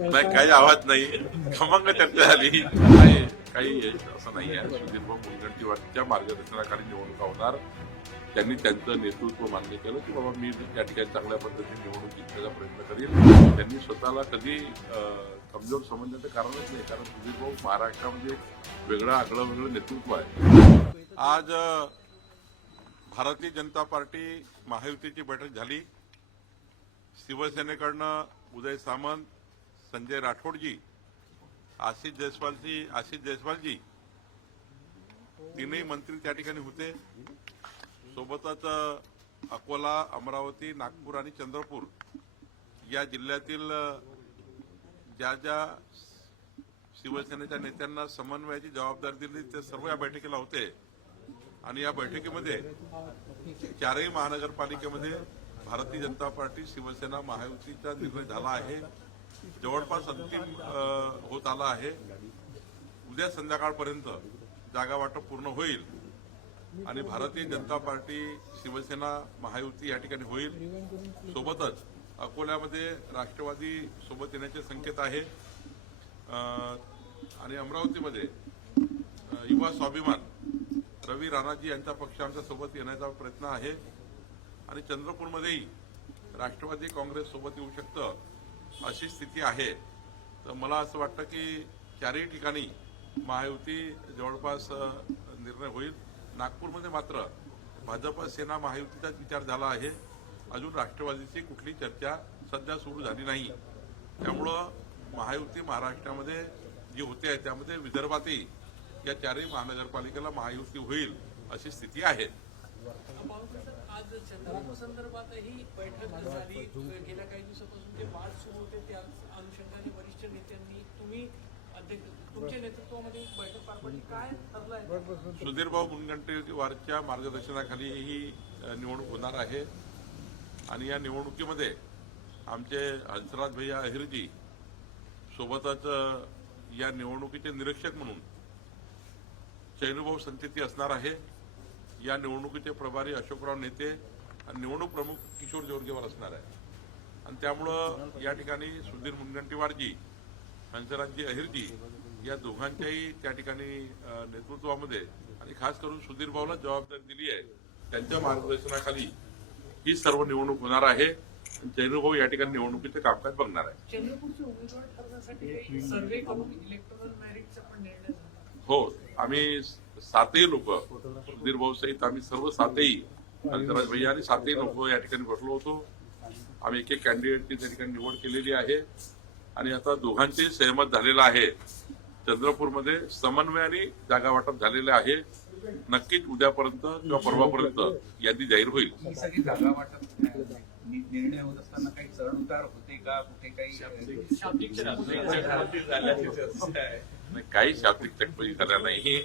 नाही काही आवाज नाही. खमंग चर्चा झाली. काही यश असं नाही आहे. सुधीर भाऊ मुनगंटीवारच्या मार्गदर्शनाखाली निवडणुका होणार. त्यांनी त्यांचं नेतृत्व मान्य केलं की बाबा मी त्या ठिकाणी चांगल्या पद्धतीने निवडणूक जिंकण्याचा प्रयत्न करेल त्यांनी स्वतःला कधी कमजोर समजण्याचं कारणच नाही. कारण सुधीर भाऊ महाराष्ट्रामध्ये वेगळं आगळं वेगळं नेतृत्व आहे. आज भारतीय जनता पार्टी महायुतीची बैठक झाली. शिवसेनेकडनं उदय सामंत संजय राठोडजी आशिष जयस्वालजी आशिष जयस्वालजी. तीनही मंत्री त्या ठिकाणी होते. सोबतच अकोला अमरावती नागपूर आणि चंद्रपूर या जिल्ह्यातील ज्या ज्या शिवसेनेच्या नेत्यांना समन्वयाची जबाबदारी दिली ते सर्व या बैठकीला होते. आणि या बैठकीमध्ये चारही महानगरपालिकेमध्ये भारतीय जनता पार्टी शिवसेना महायुतीचा निर्णय झाला आहे. जवळपास अंतिम होत आला आहे. उद्या संध्याकाळपर्यंत जागा वाटप पूर्ण होईल आणि भारतीय जनता पार्टी शिवसेना महायुती या ठिकाणी होईल. सोबतच अकोल्यामध्ये राष्ट्रवादी सोबत येण्याचे संकेत आहे. आणि अमरावतीमध्ये युवा स्वाभिमान रवी राणाजी यांचा पक्ष आमच्यासोबत येण्याचा प्रयत्न आहे. आणि चंद्रपूरमध्येही राष्ट्रवादी काँग्रेस सोबत येऊ शकतं. अशी स्थिती आहे. तर मला असं वाटतं की चारही ठिकाणी महायुती जवळपास निर्णय होईल. नागपूरमध्ये मात्र भाजप सेना महायुतीचाच विचार झाला आहे. अजून राष्ट्रवादीची कुठली चर्चा सध्या सुरू झाली नाही. त्यामुळं महायुती महाराष्ट्रामध्ये जी होते आहे त्यामध्ये विदर्भातही या चारही महानगरपालिकेला महायुती होईल अशी स्थिती आहे. आज चंद्रपूर संदर्भातही बैठक झाली. गेल्या काही दिवसापासून जे वाद सुरू होते त्या अनुषंगाने वरिष्ठ नेत्यांनी तुम्ही तुमच्या नेतृत्वामध्ये बैठक पार पडली. काय ठरलंय? सुधीरभाऊ मुनगंटीवारच्या मार्गदर्शनाखाली ही निवडणूक होणार आहे. आणि या निवडणुकीमध्ये आमचे हंसराज भैया अहिरजी सोबतच या निवडणुकीचे निरीक्षक म्हणून चैनुभाऊ संचेती असणार आहे. या निवडणुकीचे प्रभारी अशोकराव नेते आणि निवडणूक प्रमुख किशोर जोरगेवार असणार आहे. आणि त्यामुळं या ठिकाणी सुधीर मुनगंटीवारजी हंसराजजी अहिरजी या दोघांच्याही त्या ठिकाणी नेतृत्वामध्ये आणि खास करून सुधीर भाऊला जबाबदारी दिली आहे. त्यांच्या मार्गदर्शनाखाली ही सर्व निवडणूक होणार आहे. जैनुभाऊ या ठिकाणी निवडणुकीचे कामकाज बघणार आहे. हो आम्ही सातही लोक. सुधीर भाऊ सहित आम्ही सर्व सातही हंसराज भैया आणि सातही लोक या ठिकाणी बसलो होतो. आम्ही एक एक कॅन्डिडेटची त्या ठिकाणी निवड केलेली आहे. आणि आता दोघांचे सहमत झालेलं आहे. चंद्रपूरमध्ये समन्वयाने जागा वाटप झालेलं आहे. नक्कीच उद्यापर्यंत किंवा परवापर्यंत यादी जाहीर होईल. निर्णय होत असताना काही चढ उतार होते का? कुठे काही काही शाब्दिक चकमकी झाल्या नाही.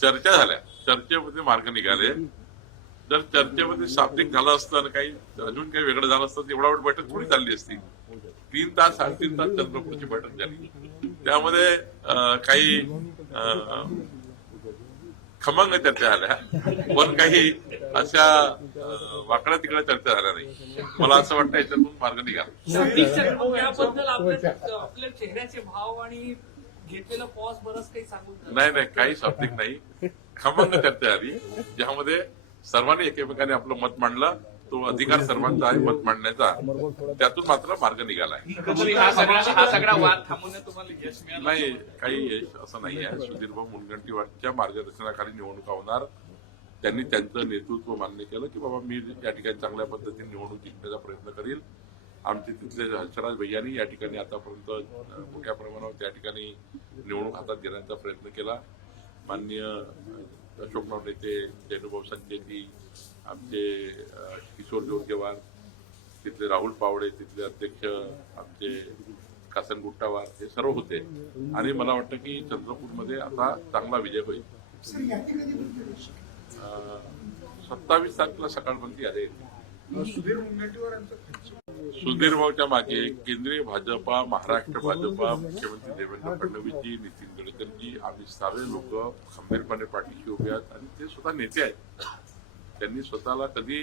चर्चा झाल्या. चर्चेमध्ये मार्ग निघाले. जर चर्चेमध्ये शाब्दिक झालं असतं आणि काही अजून काही वेगळं झालं असतं एवढा वेळ बैठक थोडी चालली असती. तीन तास साडेतीन तास चंद्रपूरची बैठक झाली. त्यामध्ये काही खमंग चर्चा झाल्या. पण काही अशा वाकड्या तिकड्या चर्चा झाल्या नाही. मला असं वाटतं याच्यातून मार्ग निघाला शाब्दिक चर्चा- याबद्दल आपल्या आपल्या चेहऱ्याचे भाव आणि घेतलेला पॉज बरंच काही सांगून जातं. नाही नाही काही शाब्दिक नाही. खमंग चर्चा झाली ज्यामध्ये सर्वांनी एकमेकाने आपलं मत मांडलं. तो अधिकार सर्वांचा आहे मत मांडण्याचा त्यातून मात्र मार्ग निघाला हा हा नाही काही यश असं नाही आहे. सुधीरभाऊ मुनगंटीवारच्या मार्गदर्शनाखाली निवडणुका होणार. त्यांनी त्यांचं नेतृत्व मान्य केलं की बाबा मी या ठिकाणी चांगल्या पद्धतीने निवडणूक जिंकण्याचा प्रयत्न करील. आमचे तिथले हंसराज भैयानी या ठिकाणी आतापर्यंत मोठ्या प्रमाणावर त्या ठिकाणी निवडणूक हातात घेण्याचा प्रयत्न केला. माननीय अशोकराव नेते जैनुभाऊ संजयजी आमचे किशोर जोरगेवार तिथले राहुल पावडे तिथले अध्यक्ष आमचे कासन गुट्टावार हे सर्व होते. आणि मला वाटतं की चंद्रपूरमध्ये आता चांगला विजय होईल. सत्तावीस तारखेला सकाळपर्यंत यादी सुधीर भाऊच्या मागे केंद्रीय भाजपा महाराष्ट्र भाजपा मुख्यमंत्री देवेंद्र फडणवीसजी नितीन गडकरीजी आम्ही सारे लोक खंबीरपणे पाठीशी उभे आहेत आणि ते स्वतः नेते आहेत. त्यांनी स्वतःला कधी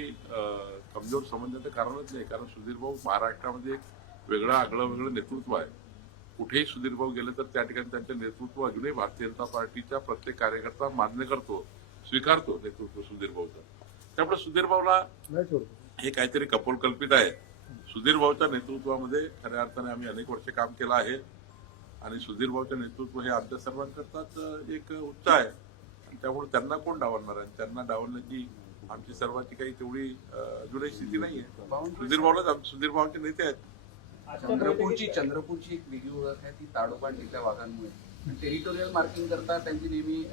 कमजोर समजण्याचं कारणच नाही कारण सुधीर भाऊ महाराष्ट्रामध्ये एक वेगळं आगळं वेगळं नेतृत्व आहे. कुठेही सुधीर भाऊ गेले तर त्या ठिकाणी त्यांचे नेतृत्व अजूनही भारतीय जनता पार्टीच्या प्रत्येक कार्यकर्ता मान्य करतो. स्वीकारतो नेतृत्व सुधीर भाऊचं. त्यामुळे सुधीर भाऊला हे काहीतरी कपोलकल्पित आहे. सुधीर भाऊच्या नेतृत्वामध्ये खऱ्या अर्थाने आम्ही अनेक वर्ष काम केलं आहे. आणि सुधीर भाऊचं नेतृत्व हे आमच्या सर्वांकरताच एक उच्च आहे. आणि त्यामुळे त्यांना कोण डावलणार आहे? त्यांना डावलण्याची आमची सर्वांची काही तेवढी अजूनही स्थिती नाहीये. सुधीर भाऊलाच सुधीर भाऊचे नेते आहेत. चंद्रपूरची चंद्रपूरची एक वेगळी ओळख आहे ती ताडोबा टिकल्या वाघांमुळे. टेरिटोरियल मार्किंग करता त्यांची नेहमी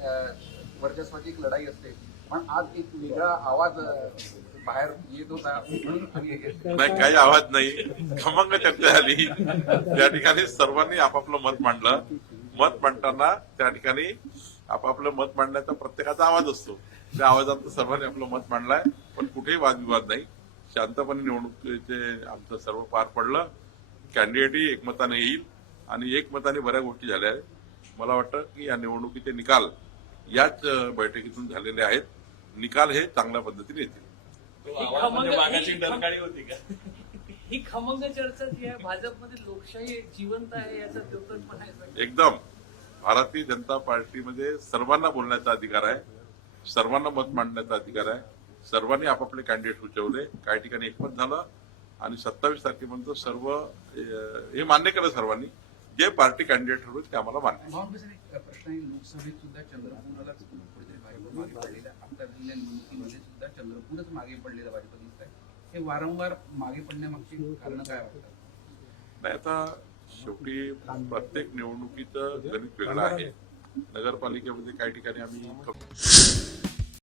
वर्चस्वाची एक लढाई असते. पण आज एक वेगळा आवाज बाहेर येत होता. नाही काही आवाज नाही. खमंग चर्चा झाली. त्या ठिकाणी सर्वांनी आपापलं मत मांडलं. मत मांडताना त्या ठिकाणी आपापलं मत मांडण्याचा प्रत्येकाचा आवाज असतो. त्या आवाजात सर्वांनी आपलं मत मांडलंय. पण कुठेही वादविवाद नाही. शांतपणे निवडणुकीचे आमचं सर्व पार पडलं. कॅन्डिडेटही एकमताने येईल. आणि एकमताने बऱ्या गोष्टी झाल्या आहेत. मला वाटतं की या निवडणुकीचे निकाल याच बैठकीतून झालेले आहेत. निकाल हे चांगल्या पद्धतीने येतील. तो आवाज म्हणजे ही खमंग चर्चा जी आहे भाजपमध्ये लोकशाही जिवंत आहे याचा द्योतक म्हणायचं एकदम. भारतीय जनता पार्टीमध्ये सर्वांना बोलण्याचा अधिकार आहे. सर्वांना मत मांडण्याचा अधिकार आहे. सर्वांनी आपापले कॅन्डिडेट सुचवले. काही ठिकाणी एकमत झालं. आणि सत्तावीस तारखेपर्यंत सर्व हे मान्य केलं सर्वांनी. जे पार्टी कॅन्डिडेट ठरवले ते आम्हाला मान्य प्रश्न आहे लोकसभेत सुद्धा चंद्रपूरला कुठेतरी भाजप मागे पडलेलं झालेल्या निवडणुकीमध्ये सुद्धा चंद्रपूरच मागे पडलेलं भाजप दिसत आहे. हे वारंवार मागे पडण्यामागची कारण काय वाटतात? नाही आता शेवटी प्रत्येक निवडणुकीचं गणित वेगळं आहे. नगरपालिकेमध्ये काही ठिकाणी आम्ही